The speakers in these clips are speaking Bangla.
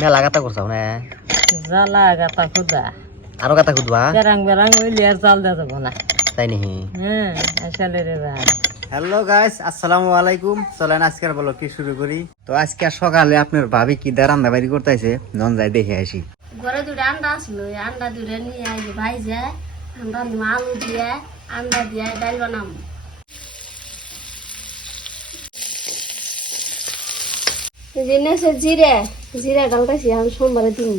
মেলা গাতা করছাও না। জ্বালা গাতা খুদা। আরও গাতা খুদবা। বেরাং বেরাং জাল দেওয়া যাব না। তাই নাকি হ্যাঁ আসলে রে ভাই। হ্যালো গাইস আসসালামু আলাইকুম। চলেন আজকের বলো কি শুরু করি। তো আজকে সকালে আপনার ভাবি কি দা রান্না বাড়ি করতেছে? নন যাই দেখে আসি। ঘরে দুটো আন্ডা আসলো এই আন্ডা দুটো নিয়ে আই ভাই যায় আমরা নিম আলু দিয়ে আন্ডা দিয়ে ডাল বানাম জিনিসে জিরে জিরে ডালতেছি আমি সোমবারে দিন।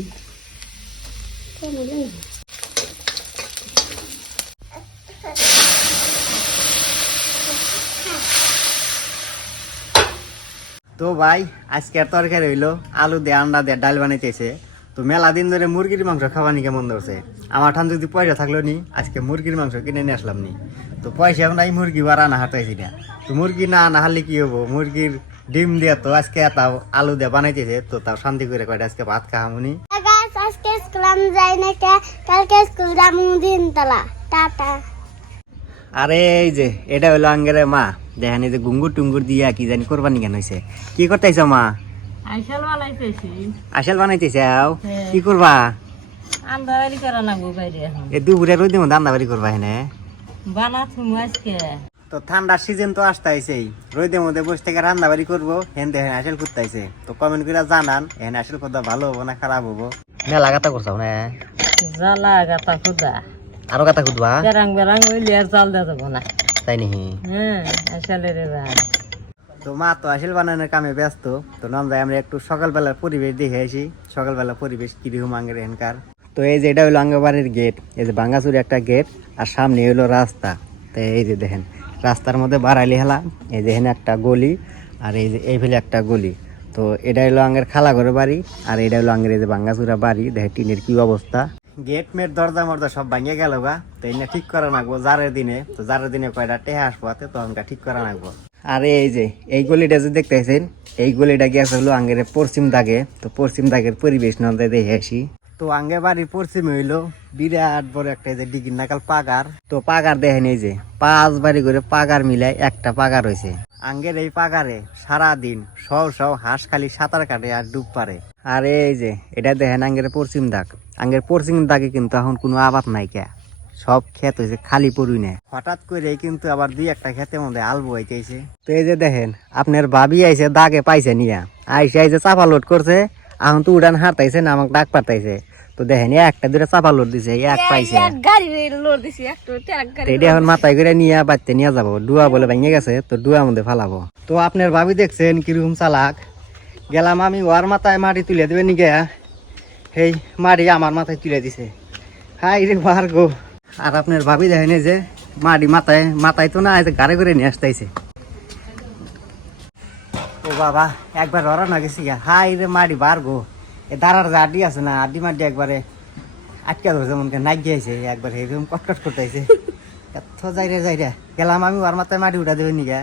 তো ভাই আজকের তরকারি হইল আলু দিয়ে আন্ডা দিয়ে ডাল বানাইতেছে। তো মেলা দিন ধরে মুরগির মাংস খাওয়ানি কেমন ধরছে। আমার ঠান যদি পয়সা থাকল নি, আজকে মুরগির মাংস কিনে নিয়ে আসলাম নি। তো পয়সা নাই, মুরগি বা রান্না হাঁটাইছি না। তো মুরগি না না হারলে কি হব? মুরগির ডিম দিয়ে তো আজকে তাও আলু দিয়ে বানাইতেছে তো তাও শান্তি করে কয়টা আজকে ভাত খাওয়ামুনি আজকে স্কুল আমি যাই না কালকে স্কুল যাব দিন তলা টাটা। আরে এই যে এটা হলো আঙ্গেরে মা। দেখেন এই যে গুঙ্গুর টুঙ্গুর দিয়া কি জানি কোরবানি কেন হয়েছে কি করতেছ মা? আইসাল বানাইতেছি। আসল বানাইতেছে আও। হ্যাঁ। কি করবা? আন্দা বাড়ি করা না গো বাইরে এখন। এ দুপুরে রোদ মধ্যে রান্না বাড়ি করবা হেনে বানা আজকে। তো ঠান্ডার সিজন তো আসতে আইছে রোদের মধ্যে বসে থেকে রান্না বাড়ি করব হেন দেখেন আসল করতেছে তো কমেন্ট করে জানান হেন আসল কথা ভালো হব না খারাপ হব? মেলা গাতা করছাও না? জ্বালা গাতা খুদা। আরও গাতা খুদবা? বেরাং বেরাং হইলে আর জাল দেওয়া যাব না। তাই হ্যাঁ আসলে রে ভাই তো মা তো আসল বানানোর কামে ব্যস্ত তো নাম যাই আমরা একটু সকালবেলার পরিবেশ দেখে আসি। সকালবেলার পরিবেশ কীরকম আঙ্গের এখানকার তো এই যে এটা হলো আঙ্গবাড়ির গেট এই যে ভাঙ্গাচুরি একটা গেট আর সামনে হলো রাস্তা। তো এই যে দেখেন রাস্তার মধ্যে বাড়াইলি হেলা, এই যে এখানে একটা গলি আর এই যে এই ফেলে একটা গলি। তো এটা হলো আঙ্গের খালা ঘরের বাড়ি আর এটা হলো আঙ্গের এই যে ভাঙ্গাচুরা বাড়ি। দেখে টিনের কি অবস্থা। গেট, মেট, দরজা, মরজা সব ভাঙিয়ে গেল গা। তো এনে ঠিক করা নাগবো জারের দিনে। তো জারের দিনে কয়টা টেহা আসব হাতে তখনকার ঠিক করা নাগবো আর এই যে, এই গলিটা যে দেখতেছেন, এই গলিটা গেছে হলো আঙ্গের পশ্চিম দাগে। তো পশ্চিম দাগের পরিবেশ নন্দে দেখে আসি। তো আঙ্গে বাড়ির পশ্চিম হইল বিরাট বড় একটা যে ডিগির নাকাল পাগার। তো পাগার দেখেন এই যে, পাঁচ বাড়ি করে পাগার মিলাই একটা পাগার হয়েছে আঙ্গের এই পাগারে সারা দিন সব সব হাঁস খালি সাঁতার কাটে আর ডুব পারে। আর এই যে, এটা দেখেন আঙ্গের পশ্চিম দাগ। আঙ্গের পশ্চিম দাগে কিন্তু এখন কোনো আবাদ নাই কে। সব ক্ষেত হয়েছে খালি পড়ুই না। হঠাৎ করে কিন্তু আবার দুই একটা ক্ষেতের মধ্যে আল বইতেছে। তো এই যে দেখেন, আপনার ভাবি আইছে, দাগে পাইছে নিয়া। আইসে আইসে চাপা লোড করছে এখন তো উড়ান হারতাইছে না, আমাকে ডাক পাঠাইছে। তো দেখেন একটা দুটা চাপা লোড দিছে এক পাইছে। এটা এখন মাথায় করে নিয়ে বাড়তে নিয়ে যাব ডুয়া বলে ভেঙে গেছে তো ডুয়ার মধ্যে ফালাবো। তো আপনার ভাবি দেখছেন কীরকম চালাক। গেলাম আমি ওর মাথায় মাটি তুলে দেবে গিয়া। সেই মাটি আমার মাথায় তুলে দিছে। হাই রে মার গো। আর আপনার ভাবি দেখেন যে মাটি মাথায় মাথায় তো না গাড়ি করে নিয়ে আসতেছে। ও বাবা একবার ওরা না গেছি হাই রে মাটি বার গো। এ দাঁড়ার যে আড্ডি আছে না আড্ডি মাড্ডি একবারে আটকে ধরছে মনকে নাক গিয়েছে একবার এরকম কটকট করতেছে এত যাই রে যাই রে গেলাম আমি ওর মাথায় মাটি উঠা দেবে নিগা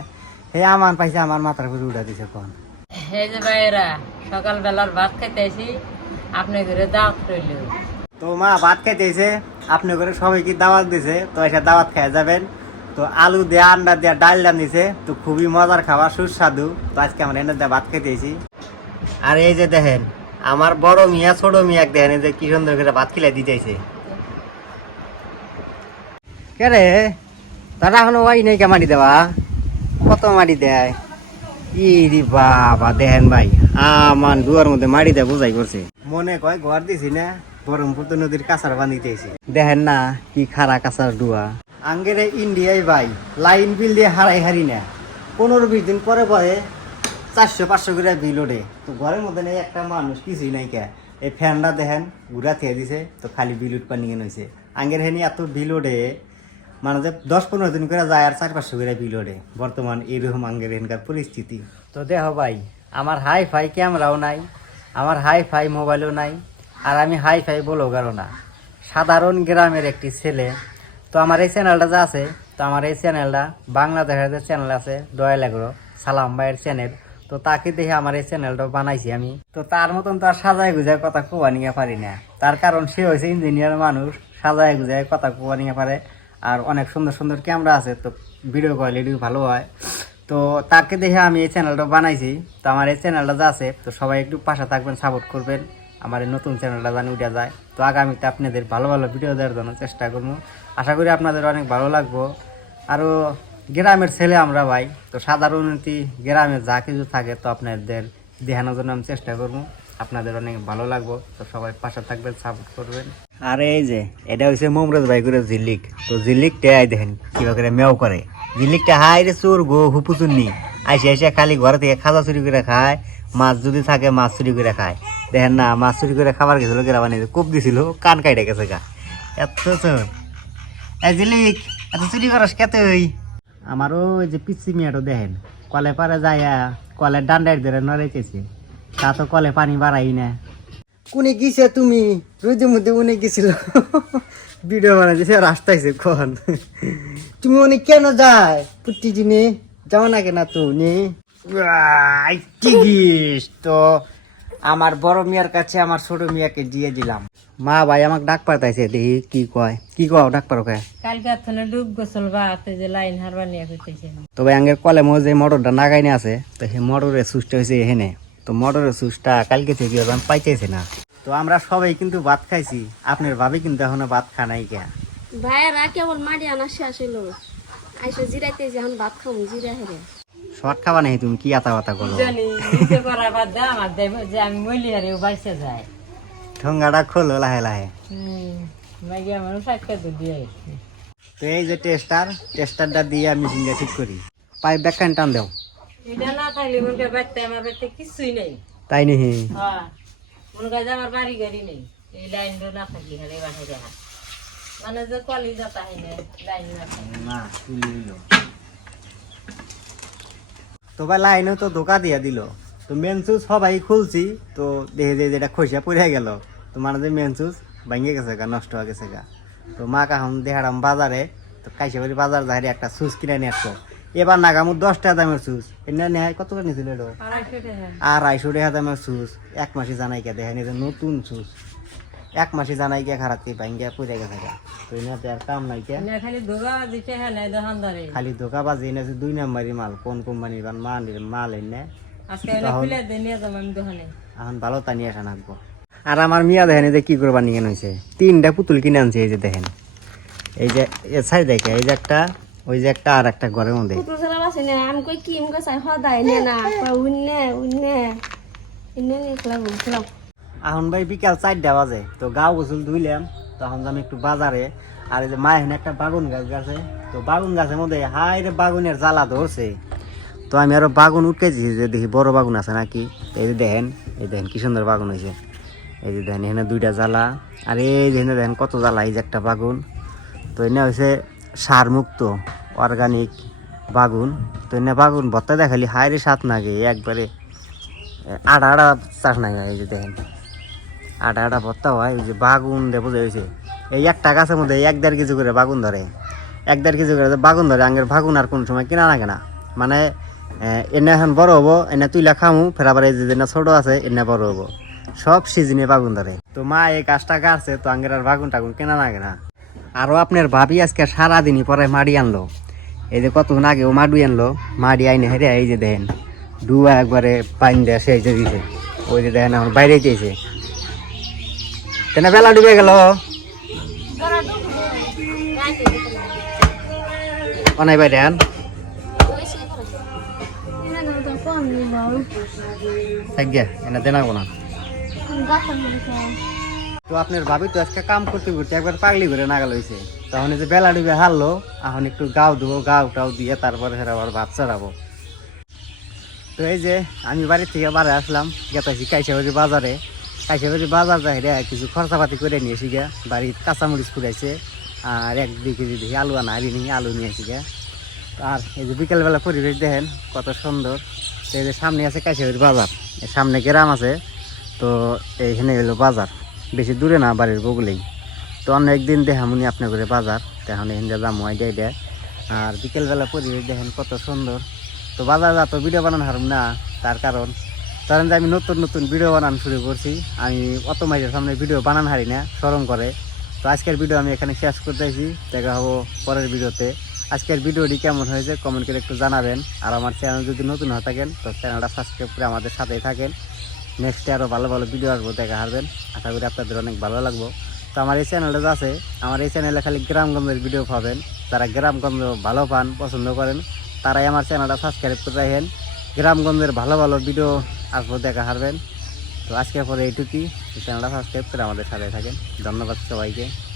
হে আমার পাইছে আমার মাথার উপরে উঠা দিছে কোন। এই যে ভাইরা সকালবেলার ভাত খাইতেছি আপনি ঘরে দাওয়াত রইল। তো মা ভাত খাইতেছে আপনি করে সবাইকে দাওয়াত দিছে? তো এসে দাওয়াত খেয়ে যাবেন। তো আলু দিয়ে আন্ডা দিয়ে ডাল দিছে তো খুবই মজার খাবার সুস্বাদু। তো আজকে আমরা এনে দিয়ে ভাত খাইতেছি আর এই যে দেখেন আমার বড় মিয়া, ছোট মিয়া দেখেন যে কি সুন্দর করে ভাত খিলাই দিতেছে কে রে? তারা এখনও ওয়াই নেই মাটি দেওয়া? কত মাটি দেয়? ইরি বাবা, দেখেন ভাই আমার দুয়ার মধ্যে মাটি দেয়, বোঝাই করছে। মনে কয় ঘর দিছি না ব্রহ্মপুত্র নদীর কাছার বানিতেছি দেখেন না, কি খারা কাছার ডুয়া আঙ্গেরে ইন্ডিয়ায় ভাই, লাইন বিল দিয়ে হারাই হারি না। পনেরো বিশ দিন পরে পরে চারশো, পাঁচশো করে বিল ওঠে। তো ঘরের মধ্যে নেই একটা মানুষ, কিছুই নাই কে। এই ফ্যানটা দেখেন, ঘুরা থেকে দিছে, তো খালি বিল উঠপা নিয়ে নইছে। আঙ্গের হেনি এত বিল ওঠে মানে যে দশ পনেরো দিন করে যায় আর চার, পাঁচশো করে বিল ওঠে। বর্তমান এইরকম আঙ্গের হেনকার পরিস্থিতি। তো দেখ ভাই, আমার হাই ফাই ক্যামেরাও নাই, আমার হাই ফাই মোবাইলও নাই, আর আমি হাই ফাই ব্লগারও না। সাধারণ গ্রামের একটি ছেলে, তো আমার এই চ্যানেলটা যা আছে, তো আমার এই চ্যানেলটা বাংলাদেশের যে চ্যানেল আছে, দয়াল এগ্রো, সালাম ভাইয়ের চ্যানেল তো তাকে দেখে আমার এই চ্যানেলটা বানাইছি আমি। তো তার মতন তো আর সাজায় গুজায় কথা কোয়া নিয়ে পারি না। তার কারণ সে হয়েছে ইঞ্জিনিয়ার মানুষ, সাজায় গুজায় কথা কোয়া নিয়ে পারে। আর অনেক সুন্দর সুন্দর ক্যামেরা আছে, তো ভিডিও কোয়ালিটি ভালো হয়। তো তাকে দেখে আমি এই চ্যানেলটা বানাইছি। তো আমার এই চ্যানেলটা যা আছে, তো সবাই একটু পাশে থাকবেন সাপোর্ট করবেন। আমার এই নতুন চ্যানেলটা জানি উঠে যায়। তো আগামীতে আপনাদের ভালো ভালো ভিডিও দেওয়ার জন্য চেষ্টা করব। আশা করি আপনাদের অনেক ভালো লাগবো। আরও গ্রামের ছেলে আমরা ভাই। তো সাধারণত গ্রামে যা কিছু থাকে তো আপনাদের দেখানোর জন্য আমি চেষ্টা করব। আপনাদের অনেক ভালো লাগবো। তো সবাই পাশে থাকবেন সাপোর্ট করবেন। আর এই যে, এটা হচ্ছে মোমরাজ ভাই করে ঝিল্লিক। তো ঝিল্লিকটা আই দেখেন কিবা করে মেও করে। ঝিল্লিকটা হাই রে চোর গো হুপুচুন্নি আইসে আইসে খালি ঘরে থেকে খাজা চুরি করে খায়, মাছ যদি থাকে মাছ চুরি করে খায়। দেখেন না, মাছ চুরি করে খাবার গেছিল গেরা বানিয়ে কোপ দিছিল, কান কাইটে গেছে গা। এত চোর। এই ঝিল্লিক, এত চুরি করস কে তুই? আমারও ওই যে পিসি মিয়াটো দেখেন কলে পারে যাইয়া কলের ডান্ডায় ধরে নড়াইতেছে। তা তো কলে পানি বাড়াই না। কোনে গিয়েছে তুমি? রোজের মধ্যে উনি গেছিল ভিডিও বানাইছে রাস্তাইছে কখন? তুমি উনি কেন যায়? পুটি জিনে যাও না কেন তুমি? টিগিস তো? আমার বড় মিয়ার কাছে আমার ছোট মিয়াকে দিয়ে দিলাম। মা ভাই আমাকে ডাক পাঠাইছে দেখি কি কয়। কি কও ডাক পারো কয়। কালকে থানে ডুব গোসল বা যে লাইন হারবা নিয়ে করতেছে তবে আঙ্গের কলে মো যে মোটরটা নাগাইনে আছে তো সেই মোটরের সুইচটা হয়েছে এখানে তো মোটরের সুইচটা কালকে থেকে আমি পাইতেছি না। তো আমরা সবাই কিন্তু ভাত খাইছি। আপনার ভাবি কিন্তু এখনও ভাত খা নাই কে? ভাইয়েরা কেবল মাটি আনা শেষ হইল। আইসো জিরাইতে যে এখন ভাত খাব জিরা হেরে। শর্ট খাবা নাই তুমি? কি আতা বাতা করো? জানি নিজে করা বাদ দে আমার দেব যে আমি মলি হারে বাড়ছে যায় ঠোঙ্গাটা খোলো লাহে লাহে। হুম মাইগে আমার সাক্ষা তো দিয়ে। তো এই যে টেস্টার টেস্টারটা দিয়ে আমি মেশিনটা ঠিক করি। পাইপ ব্যাখ্যান টান দেও? এটা না থাকলে মনে করে বাড়তে আমার বাড়িতে কিছুই নাই। তাই নেহি হ্যাঁ মনে করে যে আমার বাড়ি গাড়ি নেই। এই লাইন না থাকলে খালি বাসা দেখা মানে যে কলি যাতা হয় না লাইন না না তুলি তো ভাই লাইনও তো ধোকা দিয়ে দিল। তো মেন সুইচ সবাই খুলছি তো দেখে যে যেটা খসিয়া পড়ে গেল তো মানে যে মেন সুইচ ভেঙে গেছে গা নষ্ট হয়ে গেছে গা। তো মা কাহন দেখালাম বাজারে তো কাইসে বাজার যাহারি একটা সুইচ কিনে নিয়ে আসতো এবার নাগামু দশটা দামের সুইচ এনে নেয় কত করে নিয়েছিল আড়াইশো টাকা। দামের সুইচ এক মাসে জানাই কে দেখেন নতুন সুইচ এক মাসে জানাই কে খারাপ কি ভাঙ্গিয়া পড়ে গেছে গা। তো এনাতে আর কাম নাই কে। না খালি ধোকা দিতে হ্যাঁ নাই দোকানদারে খালি ধোকাবাজি এনেছে দুই নাম্বারই মাল কোন কোম্পানির মাল মাল এনে। আজকে এনে খুলে দিয়ে নিয়ে যাব আমি দোকানে। এখন ভালো তা নিয়ে আসা নাকবো আর আমার মিয়া দেখেন এই যে কি করবা নিয়ে হয়েছে তিনটা পুতুল কিনে আনছে এই যে দেখেন। এই যে এ সাইড দেখে এই যে একটা ওই যে একটা আর একটা ঘরের মধ্যে। কুকুর ছাড়া বাসে না আমি কই কি মুখে চাই সদাই নে না কই উন্নে উন্নে ইন্নে নিয়ে খেলাম খেলাম এখন ভাই বিকাল চারটা বাজে, তো গাও গোসল ধুইলাম, তখন আমি একটু বাজারে। আর এই যে মা এখানে একটা বাগুন গাছ গাছে তো বাগুন গাছের মধ্যে হাই রে বাগুনের জ্বালা ধরছে। তো আমি আরও বাগুন উঠকেছি যে দেখি বড় বাগুন আছে নাকি? এই যে দেখেন, এই দেখেন কি সুন্দর বাগুন হয়েছে এই যে দেখেন, এখানে দুইটা জ্বালা। আর এই যে দেখেন কত জ্বালা, এই যে একটা বাগুন। তো এনে হয়েছে সার মুক্ত অর্গানিক বাগুন। তো এনে বাগুন ভত্তা দেখালি হাই রে সাত নাগে, একবারে আড়া আড়া চাষ নাগে, এই যে দেখেন। আটা আটা ভর্তা হয় ওই যে বাগুন দেবো হয়েছে। এই একটা গাছের মধ্যে এক দেড় কেজি করে বাগুন ধরে। এক দেড় কেজি করে বাগুন ধরে আগের বাগুন আর কোন সময় কিনা লাগে না। মানে এনে এখন বড় হব, এনে তুইলা খামু, ফের আবার এই যে ছোট আছে, এনে বড় হব। সব সিজনে বাগুন ধরে। তো মা এই গাছটা কাটছে তো আঙ্গের আর বাগুন টাগুন কেনা লাগে না। আরও আপনার ভাবি আজকে সারাদিনই পরে মাড়ি আনলো। এই যে কতক্ষণ আগে ও মাডুই আনলো, মাড়ি আইনে হেরে এই যে দেখেন ডুয়া একবারে পাইন দেয় যে দিছে। ওই যে দেখেন এখন বাইরে চেয়েছে কেন বেলা ডুবে গেল। অনাই বাইরে এনে। তো ভাবি তো আজকে কাম করতে একবার পাগলি করে নাগাল তখন যে বেলা একটু গাও গাও দিয়ে তারপরে আবার ভাত তো এই যে আমি বাড়ির থেকে বাড়ি আসলাম, গেতাছি কাইসাবাড়ি বাজারে। কাইসাবাড়ি বাজার যাই রে কিছু খরচাপাতি করে নিয়েছি গে। বাড়ির কাঁচামরিচ কুড়াইছে আর এক দুই কেজি দেখি আলু আনা হারি নিয়ে আলু নিয়েছি গে। আর এই যে বিকেলবেলা পরিবেশ দেখেন, কত সুন্দর। এই যে সামনে আছে কাইসাবাড়ি বাজার সামনে গ্রাম আছে, তো এইখানে হলো বাজার। বেশি দূরে না, বাড়ির বগুলেই। তো অন্য একদিন দেখামুনি আপনার করে বাজার তখন এখানে যাব আইডিয়া দেয় আর বিকেলবেলা পরিবেশ দেখেন কত সুন্দর। তো বাজার যা তো ভিডিও বানানো হারুম না, তার কারণ কারণ যে আমি নতুন নতুন ভিডিও বানানো শুরু করছি। আমি অত মাইজের সামনে ভিডিও বানান হারি না সরম করে। তো আজকের ভিডিও আমি এখানে শেষ করতেছি দেখা হব পরের ভিডিওতে আজকের ভিডিওটি কেমন হয়েছে কমেন্ট করে একটু জানাবেন। আর আমার চ্যানেল যদি নতুন হয়ে থাকেন, তো চ্যানেলটা সাবস্ক্রাইব করে আমাদের সাথেই থাকেন। নেক্সটে আরও ভালো ভালো ভিডিও আসব, দেখা হারবেন। আশা করি আপনাদের অনেক ভালো লাগবো। তো আমার এই চ্যানেলটা আছে, আমার এই চ্যানেলে খালি গ্রামগঞ্জের ভিডিও পাবেন। যারা গ্রামগঞ্জ ভালো পান, পছন্দ করেন, তারাই আমার চ্যানেলটা সাবস্ক্রাইব করে রাখেন। গ্রামগঞ্জের ভালো ভালো ভিডিও আসব, দেখা হারবেন। তো আজকে পরে এইটুকুই। চ্যানেলটা সাবস্ক্রাইব করে আমাদের সাথে থাকেন। ধন্যবাদ সবাইকে।